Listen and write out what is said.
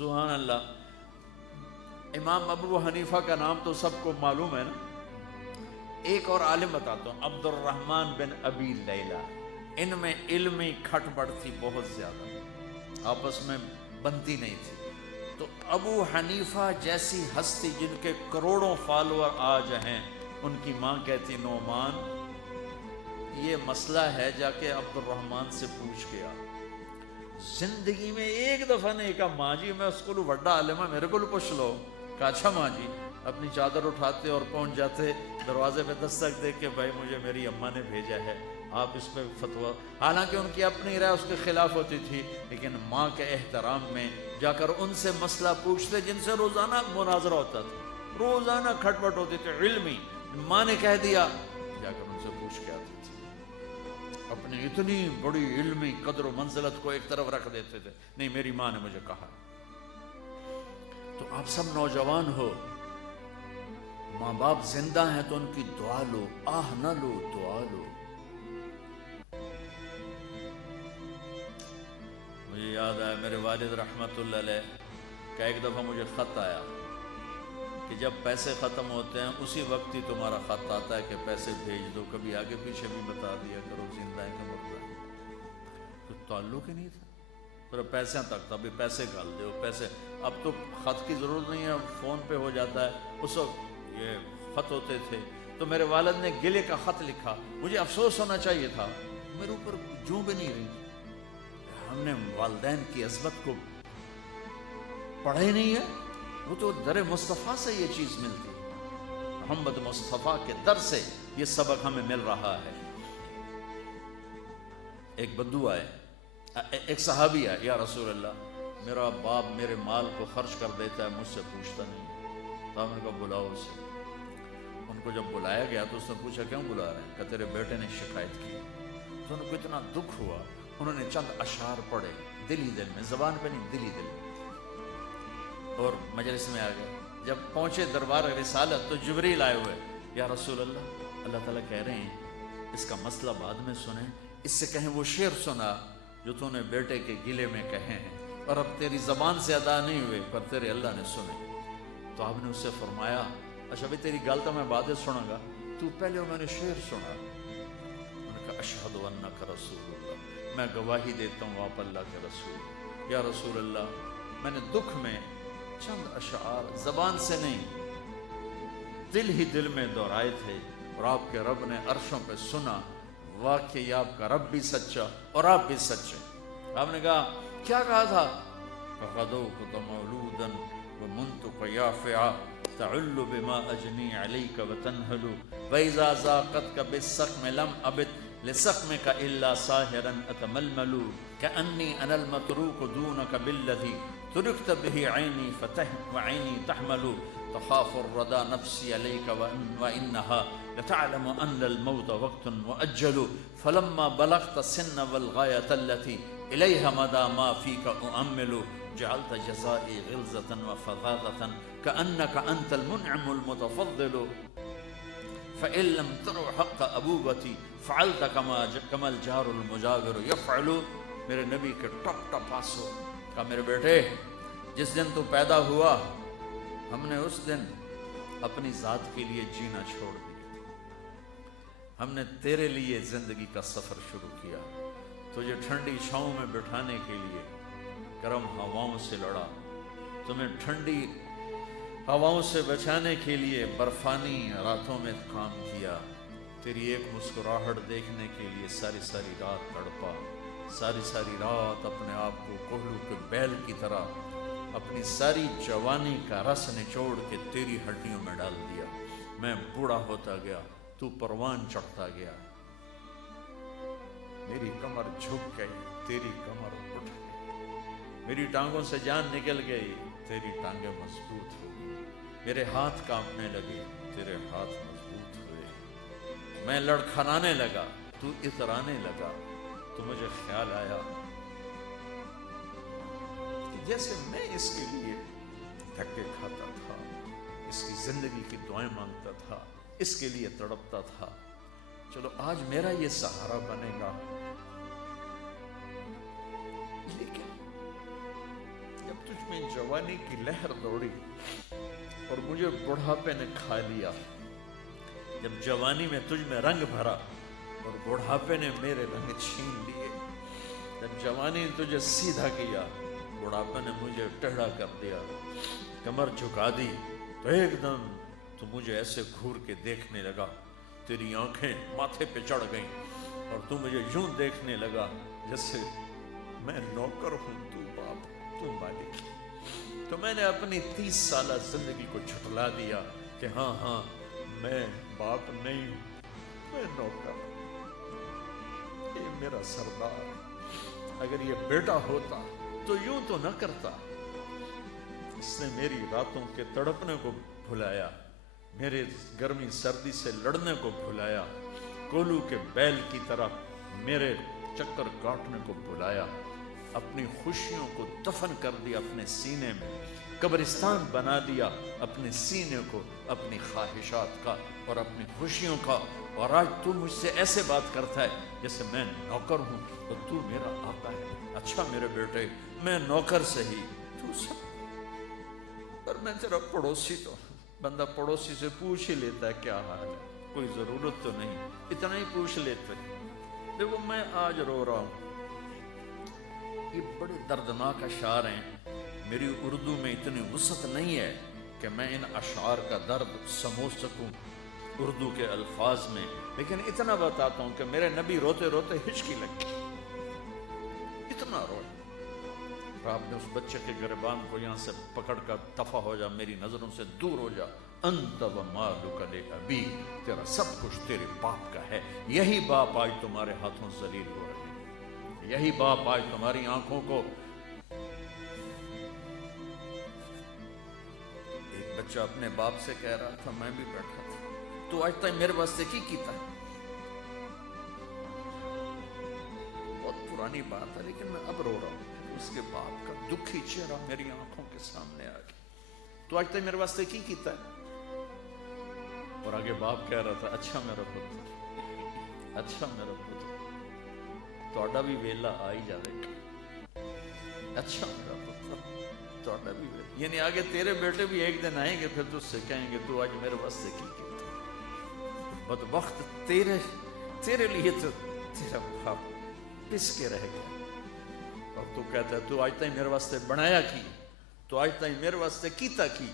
سبحان اللہ. امام ابو حنیفہ کا نام تو سب کو معلوم ہے نا. ایک اور عالم بتاتا ہوں، عبد الرحمن بن ابی لیلہ. ان میں علمی کھٹ بڑھ تھی بہت زیادہ، آپس میں بنتی نہیں تھی. تو ابو حنیفہ جیسی ہستی جن کے کروڑوں فالوور آج ہیں، ان کی ماں کہتی نعمان یہ مسئلہ ہے، جا کے عبد الرحمن سے پوچھ گیا. زندگی میں ایک دفعہ نے کہا ماں جی میں اس کو بڑا عالم ہے میرے کو پوچھ لو. کہا اچھا ماں جی. اپنی چادر اٹھاتے اور پہنچ جاتے دروازے پہ دستک دے کے بھائی مجھے میری اماں نے بھیجا ہے، آپ اس پہ فتویٰ. حالانکہ ان کی اپنی رائے اس کے خلاف ہوتی تھی، لیکن ماں کے احترام میں جا کر ان سے مسئلہ پوچھتے جن سے روزانہ مناظرہ ہوتا تھا، روزانہ کھٹ پٹ ہوتی تھی علمی. ماں نے کہہ دیا جا کر ان سے پوچھ کے آتی تھی. اپنی اتنی بڑی علمی قدر و منزلت کو ایک طرف رکھ دیتے تھے، نہیں میری ماں نے مجھے کہا. تو آپ سب نوجوان ہو، ماں باپ زندہ ہیں تو ان کی دعا لو، آہ نہ لو، دعا لو. مجھے یاد آیا میرے والد رحمت اللہ علیہ کا ایک دفعہ مجھے خط آیا کہ جب پیسے ختم ہوتے ہیں اسی وقت ہی تمہارا خط آتا ہے کہ پیسے بھیج دو، کبھی آگے پیچھے بھی بتا دیا کرو زندہ ہے کہ مردہ ہے. تو تعلق ہی نہیں تھا، پھر پیسے تک تھا، ابھی پیسے ڈال دو پیسے. اب تو خط کی ضرورت نہیں ہے، فون پہ ہو جاتا ہے. اس وقت یہ خط ہوتے تھے. تو میرے والد نے گلے کا خط لکھا. مجھے افسوس ہونا چاہیے تھا، میرے اوپر جوں بھی نہیں رہی. ہم نے والدین کی عظمت کو پڑھا ہی نہیں ہے. وہ تو در مصطفیٰ سے یہ چیز ملتی، محمد مصطفیٰ کے در سے یہ سبق ہمیں مل رہا ہے. ایک بدو آئے، ایک صحابی آئے، یا رسول اللہ میرا باپ میرے مال کو خرچ کر دیتا ہے، مجھ سے پوچھتا نہیں. تو ہم نے کہا بلاؤ اسے. ان کو جب بلایا گیا تو اس نے پوچھا کیوں بلا رہے ہیں؟ کہ تیرے بیٹے نے شکایت کی. تو ان کو اتنا دکھ ہوا، انہوں نے چند اشعار پڑھے دل ہی دل میں، زبان پہ نہیں دل ہی دل میں، اور مجلس میں آ گئے. جب پہنچے دربار رسالت تو جبریل آئے ہوئے، یا رسول اللہ اللہ تعالیٰ کہہ رہے ہیں اس کا مسئلہ بعد میں سنیں، اس سے کہیں وہ شعر سنا جو تو نے بیٹے کے گلے میں کہے ہیں اور اب تیری زبان سے ادا نہیں ہوئے پر تیرے اللہ نے سنے. تو آپ نے اس سے فرمایا اچھا بھی تیری گل تو میں بعد سنوں گا، تو پہلے میں نے شعر سنا. انہوں نے کہا اشہد انک رسول اللہ، میں گواہی دیتا ہوں آپ اللہ کے رسول. یا رسول اللہ میں نے دکھ میں چند اشعار زبان سے نہیں دل ہی دل میں دہرائے تھے، اور آپ کے رب نے عرشوں پہ سنا. واقعی آپ کا رب بھی سچا اور آپ بھی سچے. آپ نے کہا کیا کہا تھا؟ فَغَدَوْكَ مَوْلُودًا وَمُنْتُكَ يَافِعًا تَعُلُّ بِمَا أَجْنِي عَلَيْكَ وَتَنْهَلُ وَإِذَا زَاقَتْكَ بِالسَّقْمِ لَمْ أَبِدْ لِسَقْمِكَ إِلَّا سَاهِرًا أَتَمَلْمَلُ كَأَنِّي أَنَا الْمَتْرُوكُ دُونَكَ بِالَّذِي تُرِكْتَ بِهِ عَيْنِي وَعَيْنِي تَحْمَلُ تَخَافُ الرَّدَى نَفْسِي عَلَيْكَ وَإِنَّهَا لَتَعْلَمُ أَنَّ الْمَوْتَ وَقْتٌ مُؤَجَّلُ فَلَمَّا بَلَغْتَ السِّنَّ وَالْغَايَةَ الَّتِي إِلَيْهَا مَدَى مَا فِيكَ أُؤَمِّلُ جعلت جزائي غلظة وفظاظة كأنك أنت المنعم المتفضل فإن لم تروا حق أبوبتي فعلت كما الجار المجاور يفعل. میرے نبی کے ٹپ ٹپ آنسو. کہا میرے بیٹے جس دن تو پیدا ہوا ہم نے اس دن اپنی ذات کے لیے جینا چھوڑ دیا، ہم نے تیرے لیے زندگی کا سفر شروع کیا. تجھے ٹھنڈی چھاؤں میں بٹھانے کے لیے گرم ہواؤں سے لڑا، تمہیں ٹھنڈی ہواؤں سے بچانے کے لیے برفانی راتوں میں کام کیا، تیری ایک مسکراہٹ دیکھنے کے لیے ساری ساری رات تڑپا، ساری ساری رات اپنے آپ کو کوہلو کے بیل کی طرح اپنی ساری جوانی کا رس نچوڑ کے تیری ہڈیوں میں ڈال دیا. میں بوڑھا ہوتا گیا، تو پروان چڑھتا گیا، میری کمر جھک گئی، تیری کمر اٹھ گئی، میری ٹانگوں سے جان نکل گئی، تیری ٹانگیں مضبوط ہو گئی، میرے ہاتھ کانپنے لگے، تیرے ہاتھ مضبوط ہوئے، میں لڑکھڑانے لگا، تو اترانے لگا. تو مجھے خیال آیا کہ جیسے میں اس کے لیے دھکے کھاتا تھا، اس کی زندگی کی دعائیں مانگتا تھا، اس کے لیے تڑپتا تھا، چلو آج میرا یہ سہارا بنے گا. لیکن جب تجھ میں جوانی کی لہر دوڑی اور مجھے بڑھاپے نے کھا لیا. جب جوانی میں تجھ میں رنگ بھرا اور بڑھاپے نے میرے رنگ چھین لیے. جب جوانی نے تجھے سیدھا کیا، بڑھاپے نے مجھے ٹیڑھا کر دیا. کمر جھکا دی تو ایک دم تو مجھے ایسے گھور کے دیکھنے لگا. تیری آنکھیں ماتھے پہ چڑھ گئیں اور تو مجھے یوں دیکھنے لگا جیسے میں نوکر ہوں، تو باپ، تو مالک. تو میں نے اپنی 30 سالہ زندگی کو جھٹلا دیا کہ ہاں میں باپ نہیں ہوں، میں نوکر ہوں. یہ میرا سردار. اگر یہ بیٹا ہوتا تو یوں تو نہ کرتا. اس نے میری راتوں کے تڑپنے کو بھلایا، میرے گرمی سردی سے لڑنے کو بھلایا، کولو کے بیل کی طرح میرے چکر کاٹنے کو بھلایا. اپنی خوشیوں کو دفن کر دیا اپنے سینے میں، قبرستان بنا دیا اپنے سینے کو، اپنی خواہشات کا اور اپنی خوشیوں کا. اور آج تو مجھ سے ایسے بات کرتا ہے جیسے میں نوکر ہوں اور تو میرا آقا ہے. اچھا میرے بیٹے، میں نوکر سے ہی، تو سب، پر میں تیرا پڑوسی. تو بندہ پڑوسی سے پوچھ ہی لیتا ہے کیا حال ہے، کوئی ضرورت تو نہیں، اتنا ہی پوچھ لیتے. دیکھو میں آج رو رہا ہوں، یہ بڑے دردناک اشعار ہیں. میری اردو میں اتنی وسعت نہیں ہے کہ میں ان اشعار کا درد سمجھ سکوں اردو کے الفاظ میں، لیکن اتنا بتاتا ہوں کہ میرے نبی روتے روتے ہچکی لگ گئی، اتنا روئے. آپ نے اس بچے کے گریبان کو یہاں سے پکڑ کر دفع ہو جا، میری نظروں سے دور ہو جا. انت و مالک لابی، تیرا سب کچھ تیرے باپ کا ہے. یہی باپ آج تمہارے ہاتھوں ذلیل ہو رہے ہیں، یہی باپ آج تمہاری آنکھوں کو. ایک بچہ اپنے باپ سے کہہ رہا تھا، میں بھی بیٹھا تھا، تو آج تک میرے واسطے کی کیتا ہے. بہت پرانی بات ہے لیکن میں اب رو رہا ہوں. اس کے باپ کا دکھی چہرہ میری آنکھوں کے سامنے آ گیا. تو آج تک میرے واسطے کی کیتا ہے. اور آگے باپ کہہ رہا تھا، اچھا میرا پتر، اچھا میرا پتر، تہاڈا بھی ویلا آ ہی جائے گا. اچھا میرا پتر، تہاڈا بھی ویلا، یعنی آگے تیرے بیٹے بھی ایک دن آئیں گے، پھر تجھ سے کہیں گے تو آج میرے واسطے کی کیتا. بد وقت تیرے لیے تو تیرا باپ پس کے رہ گیا. اور تو کہتا ہے تو آج تک میرے واسطے بنایا کی، تو آج تک میرے واسطے کیتا کی.